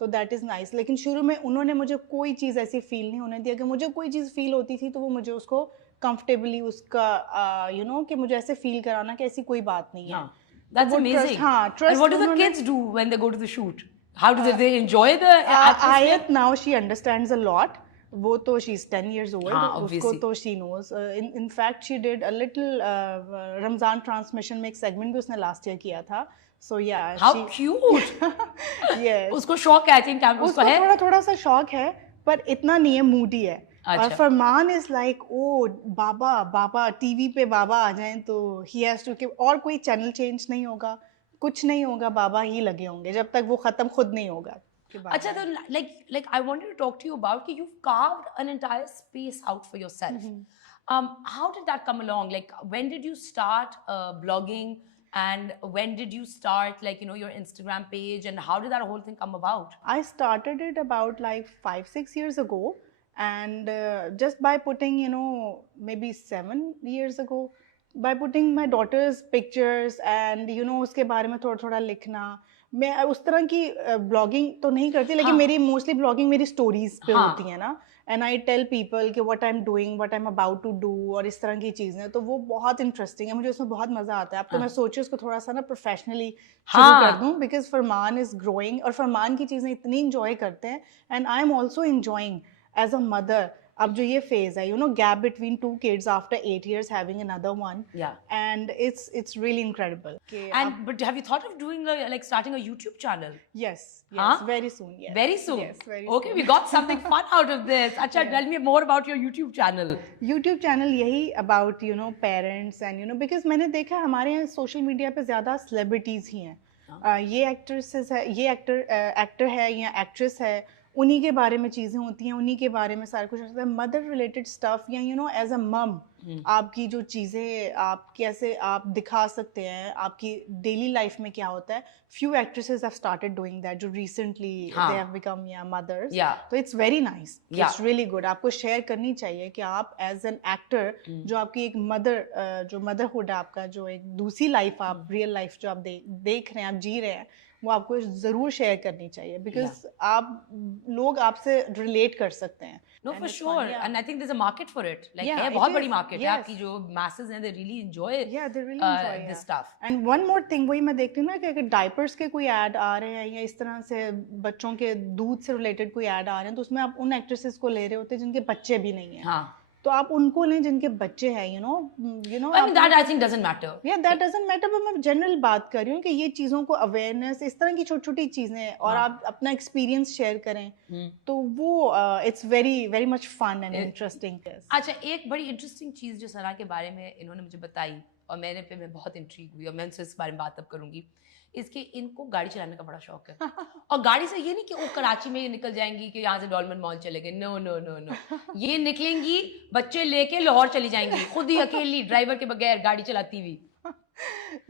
तो that is nice. लेकिन शुरू में उन्होंने मुझे कोई चीज़ ऐसी फ़ील नहीं होने दी। अगर मुझे कोई चीज़ फ़ील होती थी तो वो मुझे उसको कंफर्टेबली उसका कि मुझे ऐसे फ़ील कराना कि ऐसी कोई बात नहीं है। हाँ, तो that's वो ट्रस्ट, amazing. हाँ, And trust what do the उन्होंने kids do when they go to the shoot? How do they enjoy the atmosphere? Ayat now she understands a lot. वो तो she's 10 years old. हाँ, उसको obviously. तो she knows. In fact she did a little Ramzan transmission में एक segment भी उसने last year किया था. So yeah, How she cute. yes. उसको शौक है, I think उसको उसको है. थोड़ा थोड़ा सा शौक है पर इतना नहीं है, मूडी है. और अच्छा. फरमान इज लाइक ओ बाबा बाबा टीवी पे बाबा आ जाएं तो ही हैज टू गिव, और कोई चैनल चेंज नहीं होगा, कुछ नहीं होगा, बाबा ही लगे होंगे जब तक वो खत्म खुद नहीं होगा. अच्छा, तो like I wanted to talk to you about कि you've carved an entire space out for yourself. How did that come along? Like, when did you start blogging, and when did you start your Instagram page, and how did that whole thing come about? I started it about like 5-6 years ago, and just by putting, maybe 7 years ago, by putting my daughter's pictures and उसके बारे में थोड़ा थोड़ा लिखना. मैं उस तरह की ब्लॉगिंग तो नहीं करती, लेकिन हाँ. मेरी मोस्टली ब्लॉगिंग मेरी स्टोरीज पे हाँ. होती है ना. एंड आई टेल पीपल कि what I am doing, what I am about to do, और इस तरह की चीज़ें. तो वो बहुत इंटरेस्टिंग है, मुझे उसमें बहुत मज़ा आता है. अब तो मैं सोची उसको थोड़ा सा ना प्रोफेशनली शुरू कर दूं, बिकॉज फरमान इज ग्रोइंग और फरमान की चीज़ें इतनी इंजॉय करते हैं. And I am also enjoying as a mother. अब जो ये फेज है, gap between 2 kids after 8 years having another one. Yeah. And it's really incredible. But have you thought of doing starting a YouTube channel? Yes, Huh? very soon. Yes. Very soon. Yes, very Okay, soon. we got something fun out of this. Acha, tell me more about your YouTube channel. YouTube channel यही about parents and because मैंने देखा है हमारे यहाँ social media पे ज़्यादा celebrities ही हैं. ये एक्ट्रेसेस है, ये एक्टर है या एक्ट्रेस है, उन्हीं के बारे में चीज़ें होती हैं, उन्हीं के बारे में सारा कुछ होता है. मदर रिलेटेड स्टफ या एज अ मम आपकी जो चीज़ें आप कैसे आप दिखा सकते हैं, आपकी डेली लाइफ में क्या होता है. Few actresses have started doing that जो recently they have become mothers. तो it's very nice, it's really good. आपको शेयर करनी चाहिए कि आप एज एन एक्टर जो आपकी एक जो मदरहुड है आपका, जो एक दूसरी लाइफ आप रियल लाइफ जो आप देख रहे हैं, आप जी रहे हैं, वो आपको ज़रूर शेयर करनी चाहिए. बिकॉज आप लोग आपसे रिलेट कर सकते हैं. No, for sure. And I think there's a market for it. Like, Yeah, है it बहुत is. बड़ी market है. Yes. आपकी जो masses हैं, they really enjoy they really enjoy this stuff. And one more thing, वही मैं देखती हूँ ना कि अगर डायपर्स के कोई ऐड आ रहे हैं या इस तरह से बच्चों के दूध से रिलेटेड कोई ऐड आ रहे हैं, तो उसमें आप उन एक्ट्रेसेस को ले रहे होते हैं जिनके बच्चे भी नहीं हैं. हाँ. तो आप उनको लें जिनके बच्चे हैं. I mean, that I think doesn't matter. Yeah, that doesn't matter. but मैं जनरल बात कर रही हूँ कि ये चीज़ों को अवेयरनेस, इस तरह की छोटी छोटी चीज़ें, और आप अपना एक्सपीरियंस शेयर करें, तो वो it's very very much fun and interesting. अच्छा, एक बड़ी इंटरेस्टिंग चीज़ जो सना के बारे में इन्होंने मुझे बताई और मैं बहुत इंट्रीग हुई, और मैं उनसे इस बारे में बात अब करूँगी, इसके इनको गाड़ी चलाने का बड़ा शौक है. और गाड़ी से ये नहीं कि वो कराची में निकल जाएंगी कि यहाँ से डॉलमन मॉल चले गए. नो नो नो नो, ये निकलेंगी बच्चे लेके लाहौर चली जाएंगी, खुद ही अकेली ड्राइवर के बगैर गाड़ी चलाती हुई.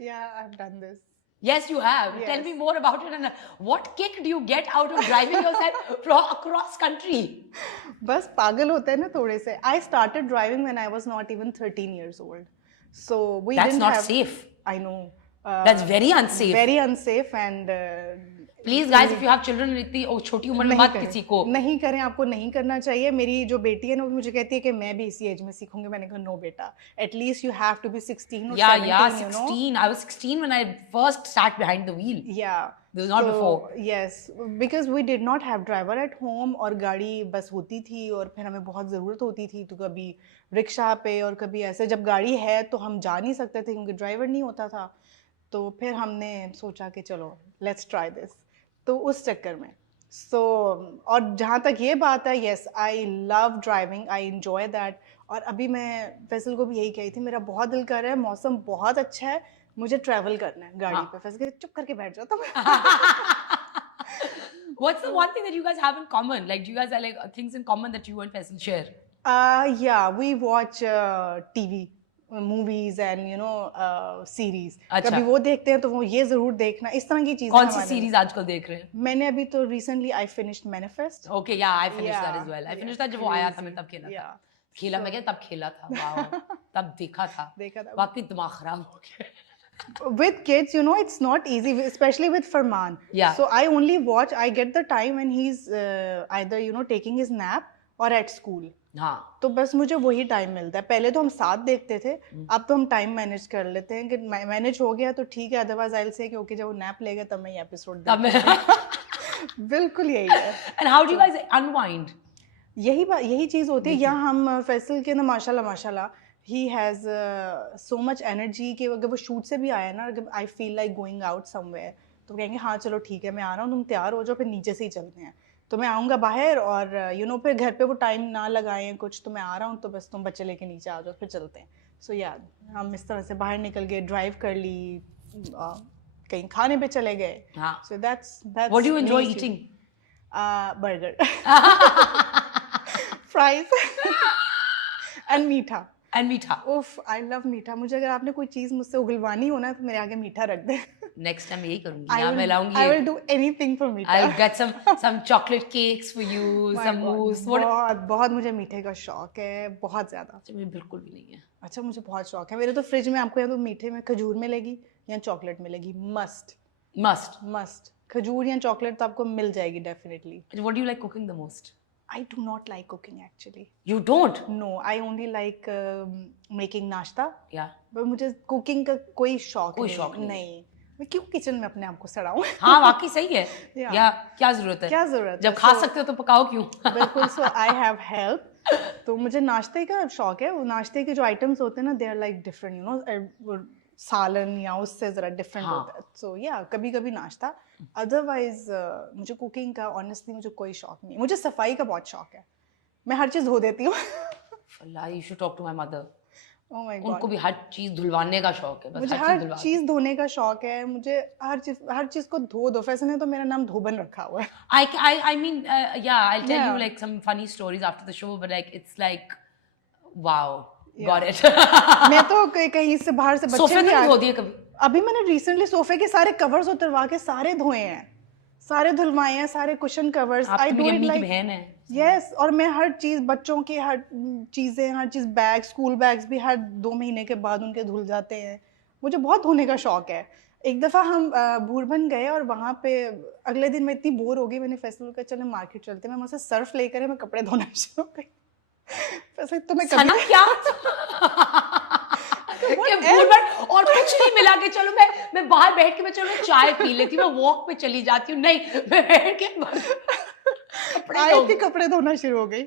Yeah, I've done this. Yes, you have. Yes. Tell me more about it. And what kick do you get out of driving yourself across country? बस पागल होते हैं ना थोड़े से. I started driving when I was not even 13 years old. So we That's didn't not have, safe. I know. That's very unsafe. Very unsafe and Please guys, if you have children इतनी छोटी उम्र में मत किसी को. नहीं करें, आपको नहीं करना चाहिए. मेरी जो बेटी है ना, वो मुझे कहती है कि मैं भी इसी एज में सीखूंगी. मैंने कहा नो बेटा, at least you have to be 16 or 17. Yeah, 16. I was 16 when I first sat behind the wheel. Yeah. This was not before. Yes, because we did not have driver at home, और गाड़ी बस होती थी और फिर हमें बहुत ज़रूरत होती थी, तो कभी रिक्शा पे और कभी ऐसे. जब गाड़ी है तो हम जा नहीं सकते थे क्योंकि ड्राइवर नहीं होता था. तो फिर हमने सोचा कि चलो लेट्स ट्राई दिस, तो उस चक्कर में. और जहाँ तक ये बात है, yes I love driving, I enjoy that. और अभी मैं फैसल को भी यही कही थी, मेरा बहुत दिल कर रहा है, मौसम बहुत अच्छा है, मुझे ट्रैवल करना है गाड़ी पे. फैसल कहते चुप करके बैठ जाओ तुम. What's the one thing that you guys have in common? Like, do you guys have like things in common that you and Faisal share? Yeah, we watch TV. Movies and series. कभी वो देखते हैं तो वो ये जरूर देखना, इस तरह की चीजें. कौन सी सीरीज आजकल देख रहे हैं? मैंने अभी तो recently I finished Manifest. Okay, yeah I finished that as well. I finished that जब वो आया था, मैं तब खेला मैं क्या तब खेला था. वाओ. तब देखा था. वाकई दिमाग खराब हो गया. With kids, you know, it's not easy, especially with Farman. Yeah. So I only watch, I get the time when he's either, you know, taking his nap or at school. हाँ तो बस मुझे वही टाइम मिलता है. पहले तो हम साथ देखते थे, अब तो हम टाइम मैनेज कर लेते हैं कि मैनेज हो गया तो ठीक है, अदरवाइज आई विल से कि ओके जब वो नैप लेगा तब मैं ये एपिसोड तब मैं बिल्कुल यही है. And how do you guys unwind? यही चीज होती है. यहाँ हम फैसल के ना माशाल्लाह he has so much energy कि अगर वो शूट से भी आया ना, अगर I feel like going out somewhere तो कहेंगे हाँ चलो ठीक है मैं आ रहा हूँ, तुम तैयार हो जाओ, फिर नीचे से ही चलते हैं. तो मैं आऊँगा बाहर और यू नो फिर घर पे वो टाइम ना लगाएं कुछ, तो मैं आ रहा हूँ तो बस तुम बच्चे लेके नीचे आ जाओ फिर चलते हैं. सो या हम इस तरह से बाहर निकल गए, ड्राइव कर ली, कहीं खाने पे चले गए. हाँ. So that's What do you enjoy eating? Burger, fries and मीठा. And मीठा. उफ आई लव मीठा. मुझे अगर आपने कोई चीज मुझसे उगलवानी हो ना तो मेरे आगे मीठा रख दे. Next time यही करूँगी. यहाँ मैं लाऊंगी. I will do anything for मीठा. I'll get some chocolate cakes for you, My some God, mousse. बहुत मुझे मीठे का शौक है, बहुत ज्यादा. अच्छा मुझे बिल्कुल भी नहीं है. अच्छा मुझे बहुत शौक है. मेरे तो फ्रिज में आपको या तो मीठे में खजूर मिलेगी या चॉकलेट मिलेगी. मस्ट खजूर या चॉकलेट तो आपको मिल जाएगी definitely. What do you like cooking the most? I do not like cooking actually. You don't? No, I only like making नाश्ता. Yeah. पर मुझे कुकिंग का कोई शौक नहीं. मैं क्यों किचन में अपने आप को सड़ाऊं. हाँ वाकई सही है. Yeah. या क्या जरूरत है? क्या जरूरत है? जब खा सकते हो तो पकाओ क्यों? बिल्कुल. सो आई हैव हेल्प. तो मुझे नाश्ते का शौक है. वो नाश्ते के जो आइटम्स होते हैं ना, they are like different, you know, सालन या उससे जरा डिफरेंट होता है. सो या कभी कभी नाश्ता. अदरवाइज मुझे कुकिंग का ऑनेस्टली मुझे कोई शौक नहीं. मुझे सफाई का बहुत शौक है. मैं हर चीज धो देती हूँ. You should talk to my mother. Oh my God. उनको भी हर चीज धुलवाने का शौक है. बस मुझे हर चीज धोने का शौक है. मुझे हर चीज को धो दो. फैसल ने तो मेरा नाम धोबन रखा हुआ है. I mean yeah, I'll tell you like some funny stories after the show, but like it's like wow. Got it. मैं तो कहीं से बाहर से बच्चे सोफे नहीं धो दिए कभी? अभी मैंने रिसेंटली सोफे के सारे कवर्स उतरवा के सारे धोए हैं, सारे धुलवाए हैं, सारे cushion covers. I do it like बहन है. यस. और मैं हर चीज, बच्चों की हर चीजें, हर चीज, बैग, स्कूल बैग्स भी हर 2 महीने के बाद उनके धुल जाते हैं. मुझे बहुत धोने का शौक है. एक दफा हम भूरभन गए और वहां पे अगले दिन मैं इतनी बोर हो गई, मैंने फैसला किया चले मार्केट चलते. मैं वहां से सर्फ लेकर मैं कपड़े धोना शुरू कर. फैसला तो मैं सना क्या और कुछ नहीं मिला के चलो मैं बाहर बैठ के मैं चलो चाय पी लेती हूँ, मैं वॉक पे चली जाती हूँ. नहीं, मैं बैठ के कपड़े धोना शुरू हो गई.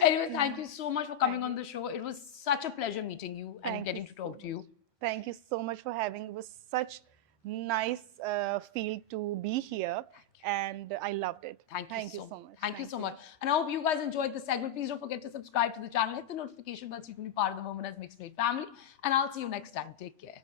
Anyway, thank you so much for coming on the show. It was such a pleasure meeting you and getting to talk to you. Thank you so much for having. It was such nice feel to be here. And I loved it. Thank you so much. Thank you so much. And I hope you guys enjoyed this segment. Please don't forget to subscribe to the channel. Hit the notification bell so you can be part of the Women as Mixed Plate family. And I'll see you next time. Take care.